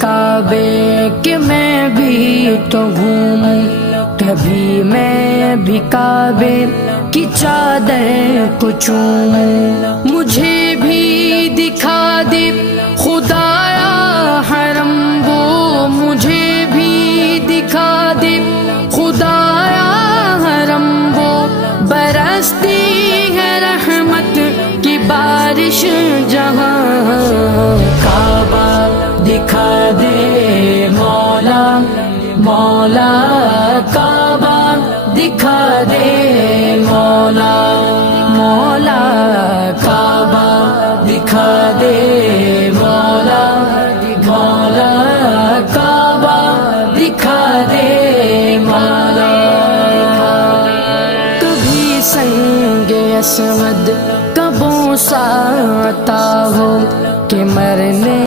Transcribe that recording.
کعبے کہ میں بھی تو گھوموں، کبھی میں بھی کعبے کی چادر کو چوموں، مجھے بھی دکھا دے خدایا حرم وہ، مجھے بھی دکھا دے خدایا حرم وہ، برستی ہے رحمت کی بارش جہاں، کعبہ دکھا دے مولا مولا